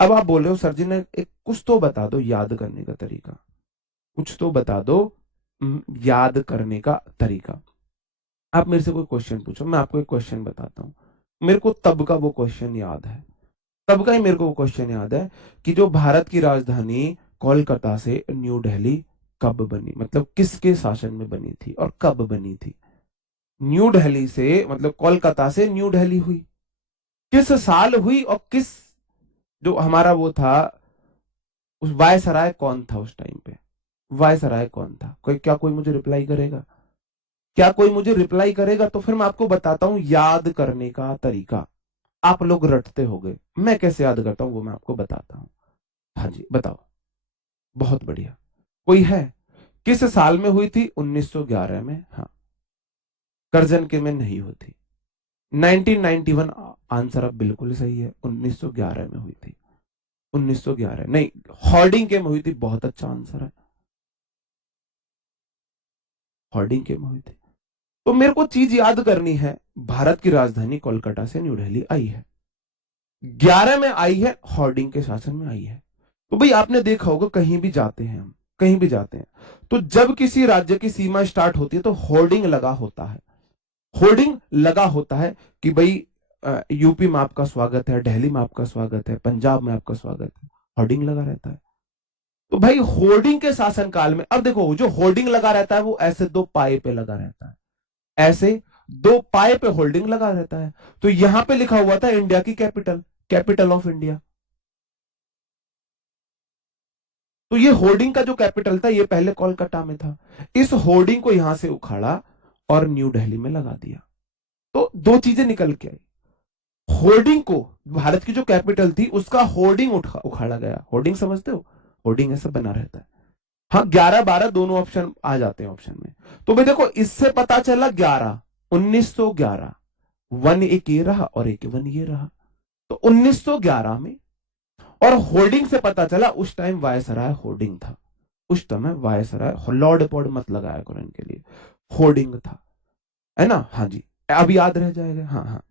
अब आप बोल रहे हो सर जी ने एक कुछ तो बता दो याद करने का तरीका, कुछ तो बता दो याद करने का तरीका। आप मेरे से कोई क्वेश्चन पूछो, मैं आपको एक क्वेश्चन बताता हूँ। मेरे को तब का वो क्वेश्चन याद है, तब का ही मेरे को वो क्वेश्चन याद है कि जो भारत की राजधानी कोलकाता से न्यू दिल्ली कब बनी, मतलब किसके शासन में बनी थी और कब बनी थी। न्यू दिल्ली से मतलब कोलकाता से न्यू दिल्ली हुई, किस साल हुई, और किस जो हमारा वो था, उस वायसराय कौन था उस टाइम पे, वायसराय कौन था। कोई क्या कोई मुझे रिप्लाई करेगा, क्या कोई मुझे रिप्लाई करेगा? तो फिर मैं आपको बताता हूं याद करने का तरीका। आप लोग रटते हो गए, मैं कैसे याद करता हूं वो मैं आपको बताता हूं। हाँ जी बताओ, बहुत बढ़िया। कोई है? किस साल में हुई थी? 1911 में, हाँ। करजन के में नहीं होती, 1991 आंसर अब बिल्कुल सही है, 1911 में हुई थी। 1911 नहीं, हॉर्डिंग के में हुई थी, बहुत अच्छा आंसर है, हॉर्डिंग के में हुई थी। तो मेरे को चीज याद करनी है, भारत की राजधानी कोलकाता से न्यू दिल्ली आई है, 11 में आई है, हॉर्डिंग के शासन में आई है। तो भाई आपने देखा होगा कहीं भी जाते हैं हम, कहीं भी जाते हैं, तो जब किसी राज्य की सीमा स्टार्ट होती है तो होर्डिंग लगा होता है, होर्डिंग लगा होता है कि भाई यूपी में आपका स्वागत है, दिल्ली में आपका स्वागत है, पंजाब में आपका स्वागत है, होर्डिंग लगा रहता है। तो भाई होर्डिंग के शासन काल में, अब देखो जो होर्डिंग लगा रहता है वो ऐसे दो पाए पे लगा रहता है, ऐसे दो पाए पे होल्डिंग लगा रहता है। तो यहां पे लिखा हुआ था इंडिया की कैपिटल, कैपिटल ऑफ इंडिया। तो ये होर्डिंग का जो कैपिटल था ये पहले कोलकाता में था, इस होर्डिंग को यहां से उखाड़ा और न्यू दिल्ली में लगा दिया। तो दो चीजें निकल के आई, होर्डिंग को, भारत की जो कैपिटल थी उसका होर्डिंग उखाड़ा गया। होर्डिंग समझते हो? होर्डिंग ऐसा बना रहता है। हाँ 11 12 दोनों ऑप्शन आ जाते हैं ऑप्शन में। तो भाई देखो इससे पता चला 11, 1911, वन एक ये रहा और एक वन ये रहा। तो 1911 में, और होर्डिंग से पता चला उस टाइम वायसराय होर्डिंग था, उस समय वायसराय, लॉर्ड पॉड मत लगाया करो इनके लिए, होर्डिंग था, है ना। हाँ जी, अब याद रह जाएगा। हाँ हाँ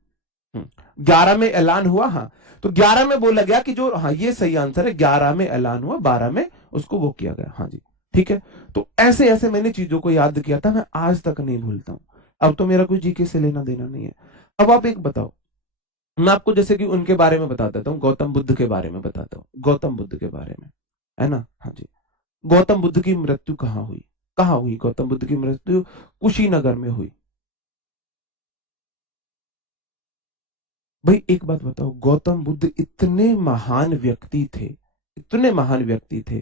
11 में ऐलान हुआ, हाँ। तो 11 में बोला गया कि जो, हाँ ये सही आंसर है, 11 में ऐलान हुआ, 12 में उसको वो किया गया। हाँ जी ठीक है। तो ऐसे ऐसे मैंने चीजों को याद किया था, मैं आज तक नहीं भूलता हूं। अब तो मेरा कोई जीके से लेना देना नहीं है। अब आप एक बताओ, मैं आपको जैसे कि उनके बारे में बता देता हूँ, गौतम बुद्ध के बारे में बताता हूँ, गौतम बुद्ध के बारे में, है ना। हाँ जी, गौतम बुद्ध की मृत्यु कहाँ हुई? कहाँ हुई गौतम बुद्ध की मृत्यु? कुशीनगर में हुई। भाई एक बात बताओ, गौतम बुद्ध इतने महान व्यक्ति थे, इतने महान व्यक्ति थे,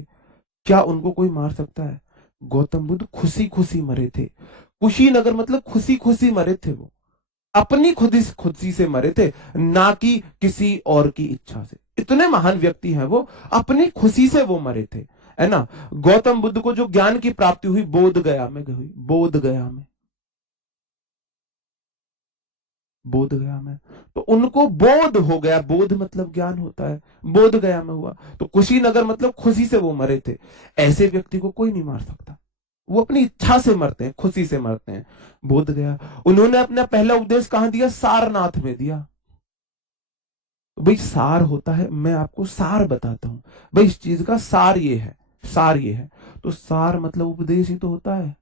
क्या उनको कोई मार सकता है? गौतम बुद्ध खुशी खुशी मरे थे, कुशीनगर मतलब खुशी खुशी मरे थे वो, अपनी खुशी से मरे थे, ना कि किसी और की इच्छा से। इतने महान व्यक्ति हैं वो, अपनी खुशी से वो मरे थे, है ना। गौतम बुद्ध को जो ज्ञान की प्राप्ति हुई बोध गया में हुई, बोध गया में, बोध गया में। तो उनको बोध हो गया, बोध मतलब ज्ञान होता है, बोध गया में हुआ। तो कुशीनगर मतलब खुशी से वो मरे थे। ऐसे व्यक्ति को कोई नहीं मार सकता, वो अपनी इच्छा से मरते हैं, खुशी से मरते हैं। बोध गया, उन्होंने अपना पहला उपदेश कहां दिया? सारनाथ में दिया। तो भाई सार होता है, मैं आपको सार बताता हूं, भाई इस चीज का सार ये है, सार ये है। तो सार मतलब उपदेश ही तो होता है।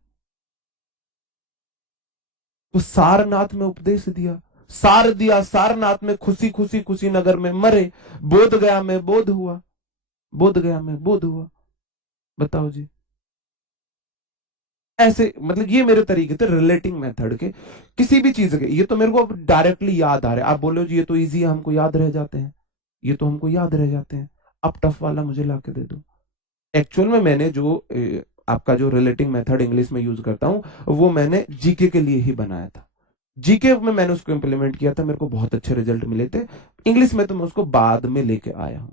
तो सारनाथ में उपदेश दिया, सार दिया, सारनाथ में खुशी खुशी कुशीनगर में मरे, बोध गया में बोध हुआ, बोध गया में बोध हुआ। बताओ जी। ऐसे मतलब ये मेरे तरीके थे रिलेटिंग मेथड के, किसी भी चीज के। ये तो मेरे को डायरेक्टली याद आ रहा है, आप बोलो जी ये तो इजी है, हमको याद रह जाते हैं, ये तो हमको याद रह जाते हैं। अब टफ वाला मुझे ला के दे दो। एक्चुअल में मैंने जो आपका जो रिलेटिंग मेथड इंग्लिश में यूज करता हूं वो मैंने जीके के लिए ही बनाया था, जीके में मैंने उसको इंप्लीमेंट किया था, मेरे को बहुत अच्छे रिजल्ट मिले थे। इंग्लिश में तो मैं उसको बाद में लेके आया हूं।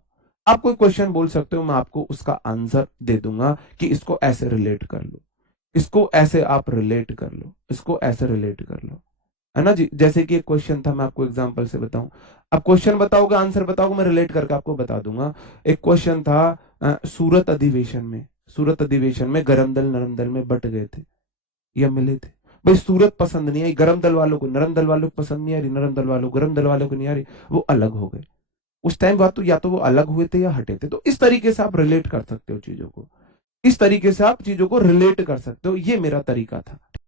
आप कोई क्वेश्चन बोल सकते हो, मैं आपको उसका आंसर दे दूंगा कि इसको ऐसे रिलेट कर लो, इसको ऐसे आप रिलेट कर लो, इसको ऐसे रिलेट कर लो, है ना जी। जैसे कि एक क्वेश्चन था, मैं आपको एग्जांपल से बताऊं, आप क्वेश्चन बताओगे आंसर बताओगे, मैं रिलेट करके आपको बता दूंगा। एक क्वेश्चन था, सूरत अधिवेशन में, सूरत अधिवेशन में गरम दल नरम दल में बट गए थे या मिले थे। भाई सूरत पसंद नहीं आई, गरम दल वालों को नरम दल वालों को पसंद नहीं आ रही, नरम दल वालों को गरम दल वालों को नहीं आ रही, वो अलग हो गए। उस टाइम बात तो या तो वो अलग हुए थे या हटे थे। तो इस तरीके से आप रिलेट कर सकते हो चीजों को, इस तरीके से आप चीजों को रिलेट कर सकते हो, ये मेरा तरीका था।